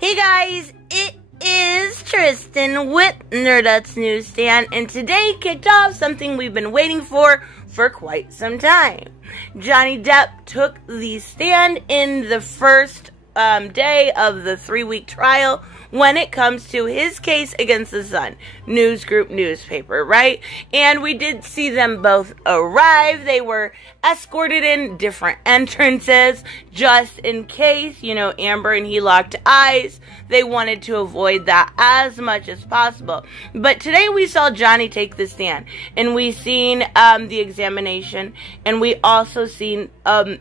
Hey guys, it is Tristan with Nerdette's Newsstand, and today kicked off something we've been waiting for quite some time. Johnny Depp took the stand in the first day of the 3-week trial when it comes to his case against the Sun News Group newspaper, right? And we did see them both arrive. They were escorted in different entrances just in case, you know, Amber and he locked eyes. They wanted to avoid that as much as possible. But today we saw Johnny take the stand, and we seen the examination, and we also seen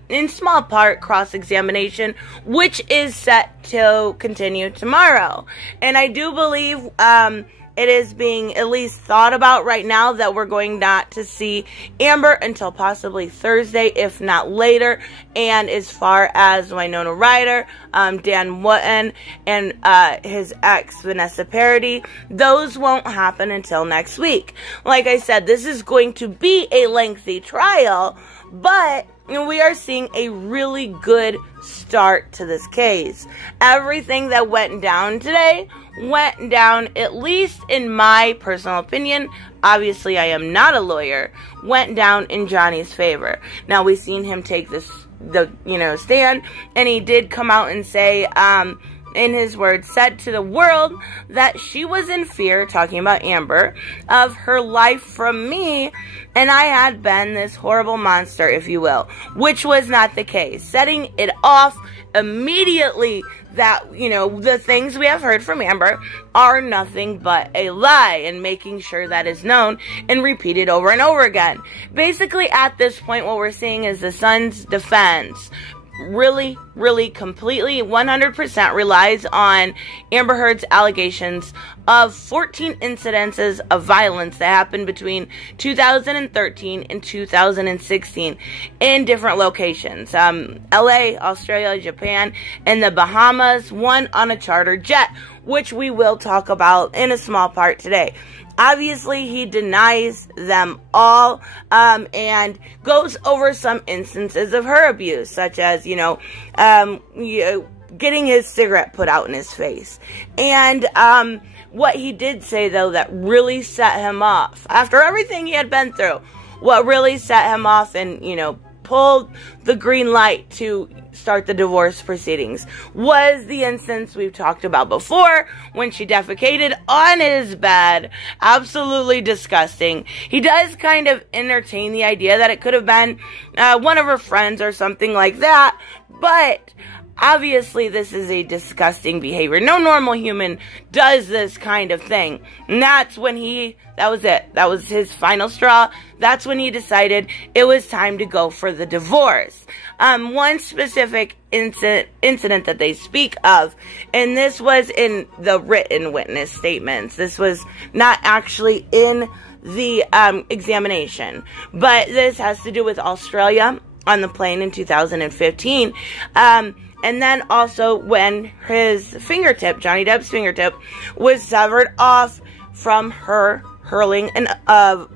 in small part cross-examination, which is set to continue tomorrow. And I do believe it is being at least thought about right now that we're going not to see Amber until possibly Thursday, if not later. And as far as Winona Ryder, Dan Wootton, and his ex, Vanessa Paradis, those won't happen until next week. Like I said, this is going to be a lengthy trial, but we are seeing a really good start to this case. Everything that went down today went down, at least in my personal opinion, obviously I am not a lawyer, went down in Johnny's favor. Now, we've seen him take the stand, and he did come out and say, in his words, said to the world that she was in fear, talking about Amber, of her life from me, and I had been this horrible monster, if you will, which was not the case. Setting it off immediately that, you know, the things we have heard from Amber are nothing but a lie, and making sure that is known and repeated over and over again. Basically, at this point, what we're seeing is the Sun's defense really, completely, 100% relies on Amber Heard's allegations of 14 incidences of violence that happened between 2013 and 2016 in different locations. LA, Australia, Japan, and the Bahamas, one on a charter jet, which we will talk about in a small part today. Obviously, he denies them all, and goes over some instances of her abuse, such as, getting his cigarette put out in his face. And what he did say, though, that really set him off, after everything he had been through, what really set him off and, pulled the green light to start the divorce proceedings was the instance we've talked about before, when she defecated on his bed. Absolutely disgusting. He does kind of entertain the idea that it could have been one of her friends or something like that, but obviously, this is a disgusting behavior. No normal human does this kind of thing. And that's when that was it. That was his final straw. That's when he decided it was time to go for the divorce. One specific incident that they speak of, and this was in the written witness statements. This was not actually in the examination. But this has to do with Australia on the plane in 2015. And then also when his fingertip, Johnny Depp's fingertip, was severed off from her hurling a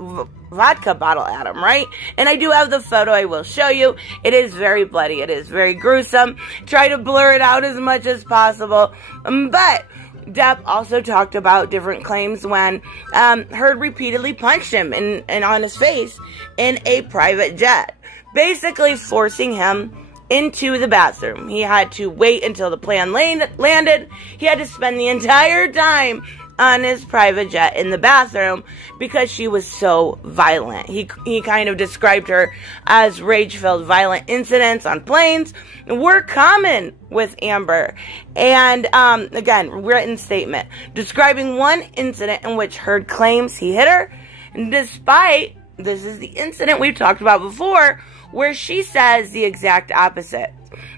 vodka bottle at him, right? And I do have the photo I will show you. It is very bloody. It is very gruesome. Try to blur it out as much as possible. But Depp also talked about different claims when Heard repeatedly punched him and on his face in a private jet, basically forcing him into the bathroom. He had to wait until the plane landed. He had to spend the entire time on his private jet in the bathroom because she was so violent. He kind of described her as rage-filled violent incidents on planes were common with Amber. And again, written statement describing one incident in which Heard claims he hit her, despite this is the incident we've talked about before, where she says the exact opposite.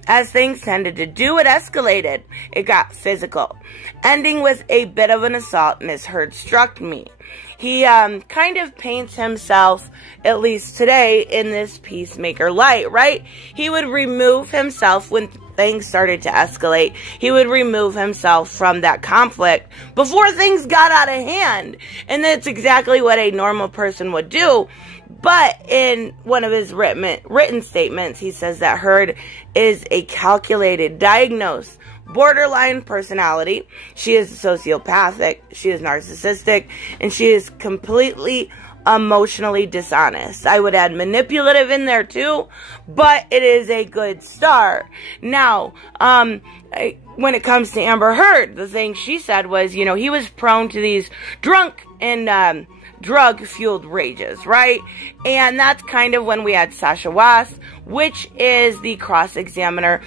As things tended to do, it escalated. It got physical, ending with a bit of an assault. Miss Heard struck me. He kind of paints himself, at least today, in this peacemaker light, right? He would remove himself when things started to escalate. He would remove himself from that conflict before things got out of hand. And that's exactly what a normal person would do. But in one of his written statements, he says that Heard is a calculated, diagnosed, borderline personality. She is sociopathic. She is narcissistic. And she is completely emotionally dishonest. I would add manipulative in there too, but it is a good start. Now, when it comes to Amber Heard, the thing she said was, he was prone to these drunk and drug-fueled rages, right? And that's kind of when we had Sasha Wass, which is the cross-examiner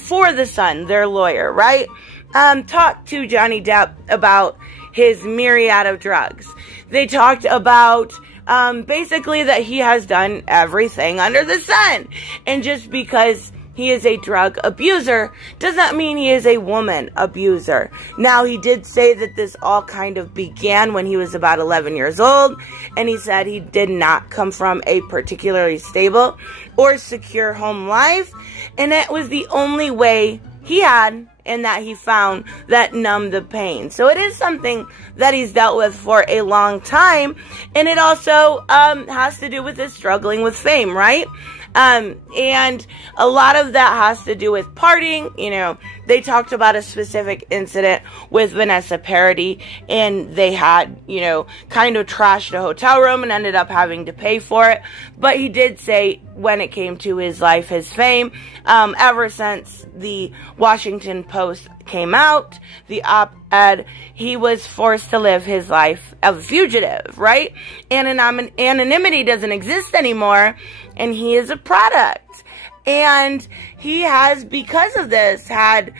for The Sun, their lawyer, right? Talked to Johnny Depp about his myriad of drugs. They talked about basically that he has done everything under the sun. And just because he is a drug abuser does not mean he is a woman abuser. Now, he did say that this all kind of began when he was about 11 years old. And he said he did not come from a particularly stable or secure home life. And it was the only way he had, and that he found that numbed the pain. So it is something that he's dealt with for a long time, and it also has to do with his struggling with fame, right? And a lot of that has to do with partying. They talked about a specific incident with Vanessa Paradis, and they had, kind of trashed a hotel room and ended up having to pay for it. But he did say when it came to his life, his fame, ever since the Washington Post came out, the op-ed, he was forced to live his life of a fugitive, right? And anonymity doesn't exist anymore, and he is a product. And he has, because of this, had,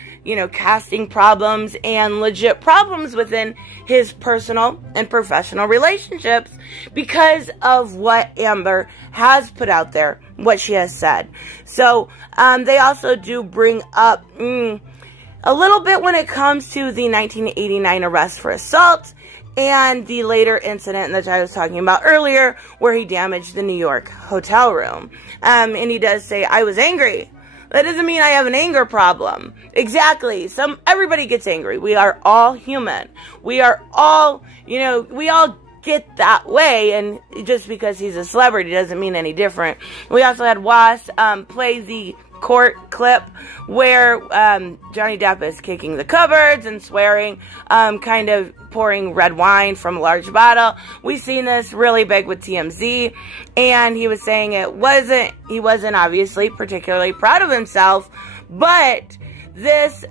casting problems and legit problems within his personal and professional relationships because of what Amber has put out there, what she has said. So, they also do bring up a little bit when it comes to the 1989 arrest for assault and the later incident that I was talking about earlier where he damaged the New York hotel room. And he does say, I was angry. That doesn't mean I have an anger problem. Exactly. Everybody gets angry. We are all human. We are all, we all get that way, and just because he's a celebrity doesn't mean any different. We also had Wass play the court clip where Johnny Depp is kicking the cupboards and swearing, kind of pouring red wine from a large bottle. We've seen this really big with TMZ, and he was saying he wasn't obviously particularly proud of himself, but this,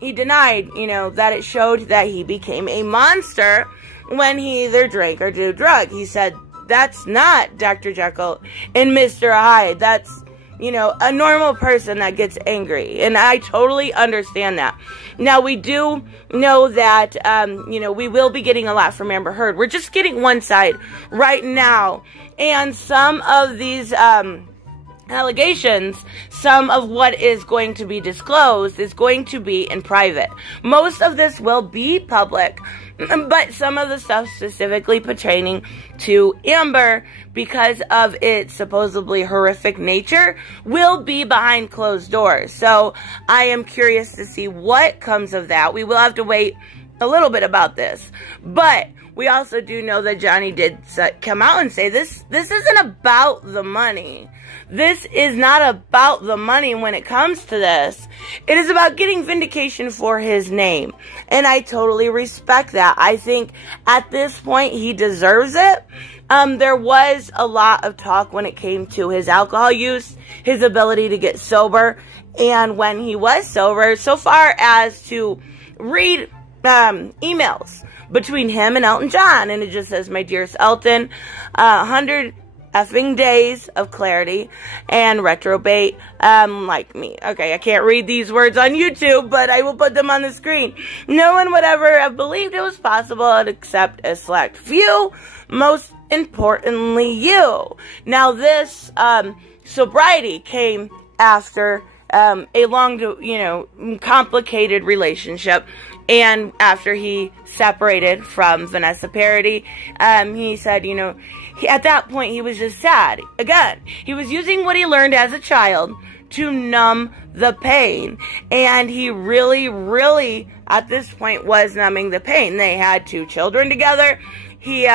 he denied, that it showed that he became a monster when he either drank or did drug. He said, that's not Dr. Jekyll and Mr. Hyde. That's, a normal person that gets angry. And I totally understand that. Now, we do know that, we will be getting a lot from Amber Heard. We're just getting one side right now. And some of these, allegations, some of what is going to be disclosed is going to be in private. Most of this will be public, but some of the stuff specifically pertaining to Amber, because of its supposedly horrific nature, will be behind closed doors. So I am curious to see what comes of that. We will have to wait a little bit about this, but we also do know that Johnny did come out and say this isn't about the money. This is not about the money when it comes to this. It is about getting vindication for his name. And I totally respect that. I think at this point he deserves it. There was a lot of talk when it came to his alcohol use, his ability to get sober, and when he was sober, so far as to read emails between him and Elton John, and it just says, my dearest Elton, 100 effing days of clarity and retrobate like me. Okay, I can't read these words on YouTube, but I will put them on the screen. No one would ever have believed it was possible except a select few, most importantly you. Now this sobriety came after a long, complicated relationship, and after he separated from Vanessa Paradis, he said, at that point he was just sad. Again, he was using what he learned as a child to numb the pain, and he really, at this point was numbing the pain. They had 2 children together. He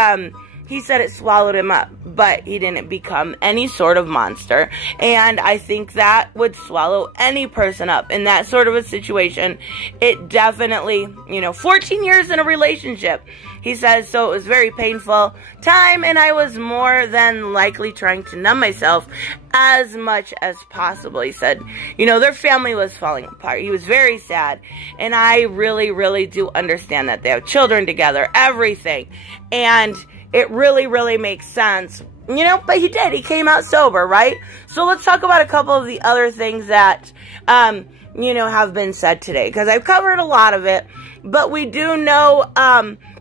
he said it swallowed him up, but he didn't become any sort of monster. And I think that would swallow any person up in that sort of a situation. It definitely, 14 years in a relationship, he says, so it was very painful time, and I was more than likely trying to numb myself as much as possible. He said, their family was falling apart. He was very sad, and I really, really do understand that. They have children together, everything, and it really, really makes sense, but he did. He came out sober, right? So let's talk about a couple of the other things that, have been said today, because I've covered a lot of it, but we do know,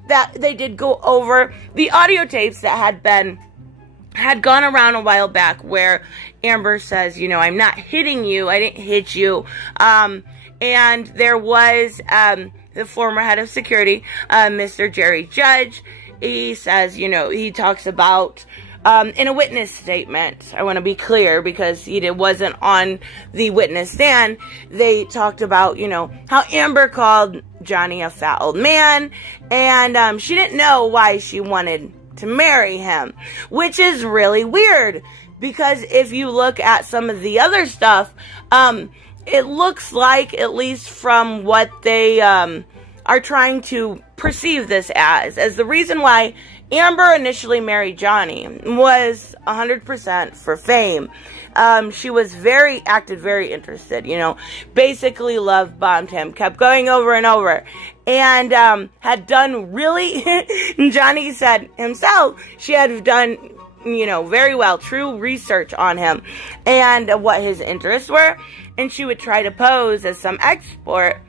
that they did go over the audio tapes that had gone around a while back where Amber says, I'm not hitting you, I didn't hit you, and there was, the former head of security, Mr. Jerry Judge. He says, he talks about, in a witness statement, I want to be clear because it wasn't on the witness stand, they talked about, how Amber called Johnny a fat old man, and she didn't know why she wanted to marry him, which is really weird, because if you look at some of the other stuff, it looks like, at least from what they, are trying to perceive this as the reason why Amber initially married Johnny was 100% for fame. She was acted very interested, basically love bombed him, kept going over and over, and had done really, Johnny said himself, she had done, very well, true research on him and what his interests were, and she would try to pose as some expert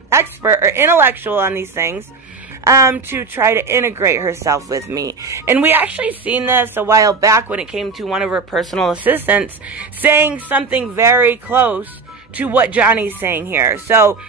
or intellectual on these things, to try to integrate herself with me. And we actually seen this a while back when it came to one of her personal assistants saying something very close to what Johnny's saying here. So,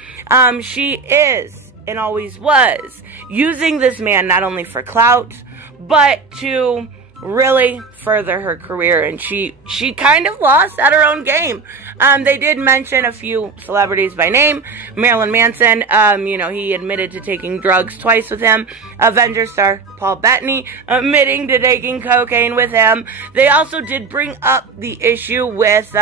she is, and always was, using this man not only for clout, but to really further her career, and she kind of lost at her own game. They did mention a few celebrities by name. Marilyn Manson, he admitted to taking drugs twice with him. Avengers star Paul Bettany admitting to taking cocaine with him. They also did bring up the issue with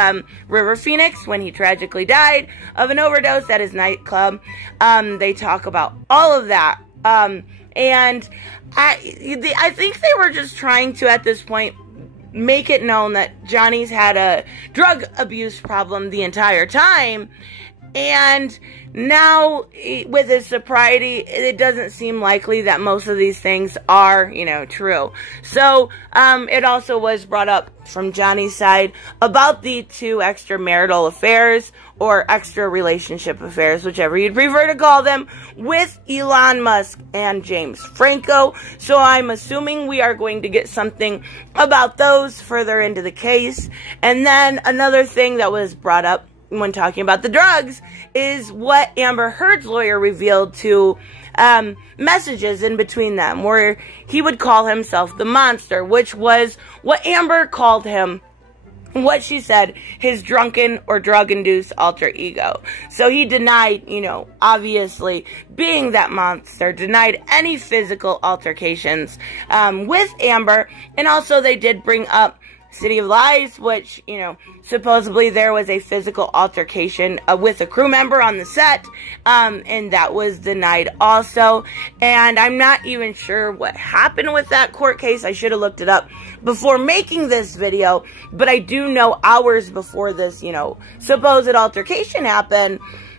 River Phoenix when he tragically died of an overdose at his nightclub. They talk about all of that. And I think they were just trying to, at this point, make it known that Johnny's had a drug abuse problem the entire time. And now, with his sobriety, it doesn't seem likely that most of these things are, true. So, it also was brought up from Johnny's side about the 2 extramarital affairs, or extra relationship affairs, whichever you'd prefer to call them, with Elon Musk and James Franco. So I'm assuming we are going to get something about those further into the case. And then another thing that was brought up when talking about the drugs is what Amber Heard's lawyer revealed to messages in between them, where he would call himself the monster, which was what Amber called him, what she said, his drunken or drug-induced alter ego. So he denied, obviously being that monster, denied any physical altercations with Amber, and also they did bring up City of Lies, which, supposedly there was a physical altercation with a crew member on the set, and that was denied also. And I'm not even sure what happened with that court case. I should have looked it up before making this video, but I do know hours before this, supposed altercation happened,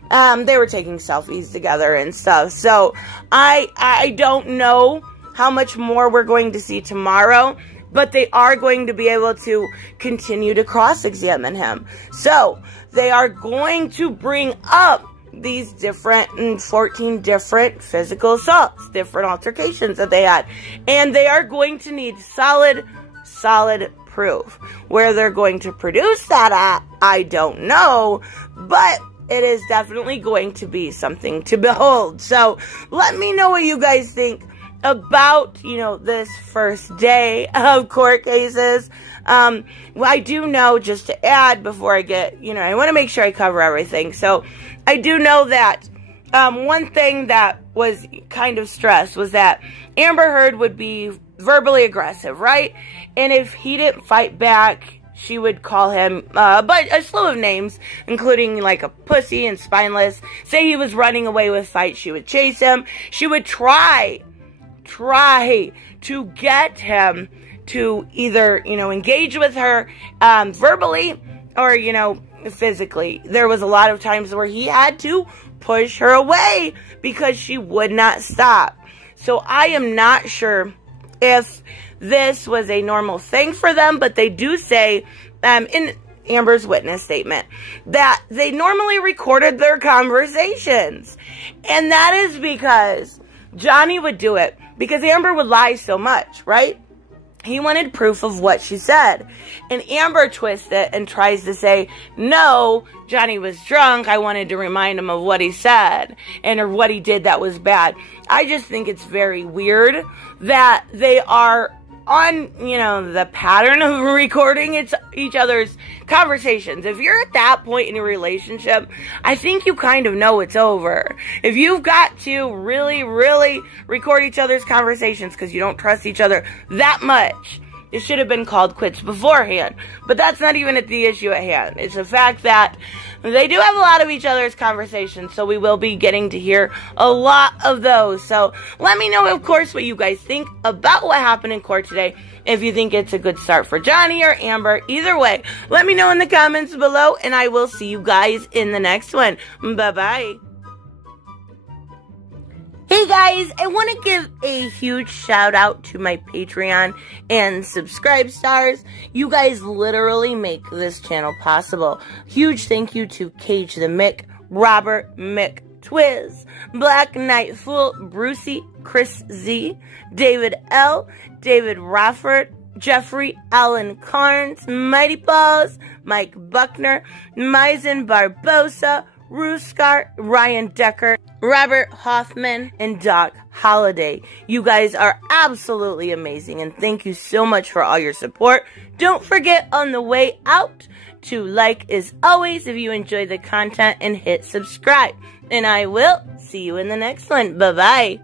they were taking selfies together and stuff. So I don't know how much more we're going to see tomorrow, but they are going to be able to continue to cross-examine him. So, they are going to bring up these 14 different physical assaults, different altercations that they had. And they are going to need solid proof. Where they're going to produce that at, I don't know, but it is definitely going to be something to behold. So, let me know what you guys think about, this first day of court cases. Well, I do know, just to add before I get, I want to make sure I cover everything. So, I do know that one thing that was kind of stressed was that Amber Heard would be verbally aggressive, right? And if he didn't fight back, she would call him a slew of names, including like a pussy and spineless. Say he was running away with fights, she would chase him. She would try to get him to either, engage with her verbally or, physically. There was a lot of times where he had to push her away because she would not stop. So I am not sure if this was a normal thing for them, but they do say in Amber's witness statement that they normally recorded their conversations. And that is because Johnny would do it because Amber would lie so much, right? He wanted proof of what she said. And Amber twists it and tries to say, no, Johnny was drunk. I wanted to remind him of what he said or what he did that was bad. I just think it's very weird that they are on, the pattern of recording each other's conversations. If you're at that point in a relationship, I think you kind of know it's over. If you've got to really, really record each other's conversations because you don't trust each other that much, it should have been called quits beforehand. But that's not even the issue at hand. It's the fact that they do have a lot of each other's conversations, so we will be getting to hear a lot of those. So let me know, of course, what you guys think about what happened in court today. If you think it's a good start for Johnny or Amber, either way, let me know in the comments below, and I will see you guys in the next one. Bye-bye. Hey guys, I want to give a huge shout out to my Patreon and subscribe stars. You guys literally make this channel possible. Huge thank you to Cage the Mick, Robert Mick Twiz, Black Knight Fool, Brucey, Chris Z, David L, David Rafford, Jeffrey Allen Carnes, Mighty Balls, Mike Buckner, Maizen Barbosa, Ruskar, Ryan Decker, Robert Hoffman, and Doc Holliday. You guys are absolutely amazing, and thank you so much for all your support. Don't forget on the way out to like as always if you enjoy the content and hit subscribe. And I will see you in the next one. Bye-bye.